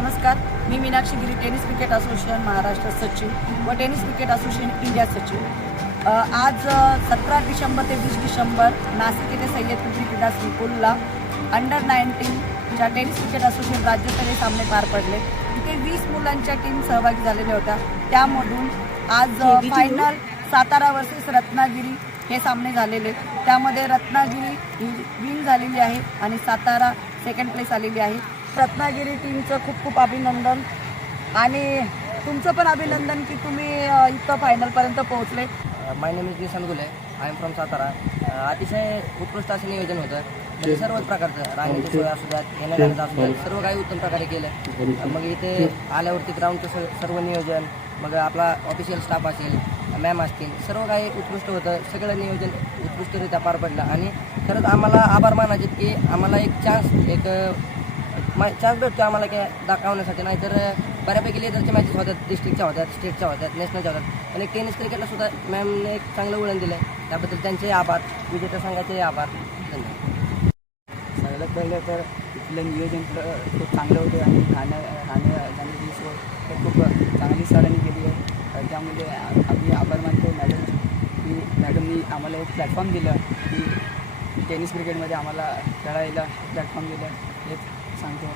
नमस्कार, मी मीनाक्षी गिरी, tennis cricket association Maharashtra सचिव व टेनिस क्रिकेट असोसिएशन इंडिया सचिव। आज 17 डिसेंबर ते 20 डिसेंबर नाशिक येथे सय्यद पिंपरी क्रीडा संकुलला अंडर 19च्या टेनिस क्रिकेट असोसिएशन राज्यस्तरीय सामने पार पडले। तिथे 20 मुलांच्या टीम सहभागी झालेल्या होत्या। त्यामधून आज फायनल सातारा वर्सेस रत्नागिरी हे सामने झालेले। त्यामध्ये रत्नागिरी ही विन झालेली आहे आणि सातारा सेकंड प्लेस आलेली आहे। रत्नागिरी टीमचं खूप खूप अभिनंदन आणि तुमचं पण अभिनंदन की तुम्ही इथं फायनलपर्यंत पोहोचले। माय नेम इज निशान गुले, आय एम फ्रॉम सातारा। अतिशय उत्कृष्ट असं नियोजन होतं, म्हणजे सर्वच प्रकारचं राहण्याची सोय असू द्यात, येण्याजाण्याचं असू द्यात, सर्व काही उत्तम प्रकारे केलं। मग इथे आल्यावरती ग्राउंडचं सर्व नियोजन, मग आपला ऑफिशियल स्टाफ असेल, मॅम असतील, सर्व काही उत्कृष्ट होतं। सगळं नियोजन उत्कृष्टरित्या पार पडलं आणि खरंच आम्हाला आभार मानायचे की आम्हाला एक चान्स भेटतो आम्हाला की दाखवण्यासाठी। नाहीतर बऱ्यापैकी लेदरच्या मॅचेस होतात, डिस्ट्रिक्टच्या होतात, स्टेटच्या होतात, नॅशनलच्या होतात, आणि टेनिस क्रिकेटला सुद्धा मॅमने एक चांगलं वळण दिलं आहे, त्याबद्दल त्यांचे आभार, विजेत्या संघाचे आभार। धन्यवाद। सगळ्यात पहिलं तर इथलं नियोजन खूप चांगलं होतं आणि जाण्याची सोय तर खूप चांगली सरांनी केली आहे। त्यामुळे आम्ही आभार मानतो मॅडम की मॅडमनी आम्हाला एक प्लॅटफॉर्म दिलं की टेनिस क्रिकेटमध्ये आम्हाला खेळायला प्लॅटफॉर्म दिलं, हेच सांगतो।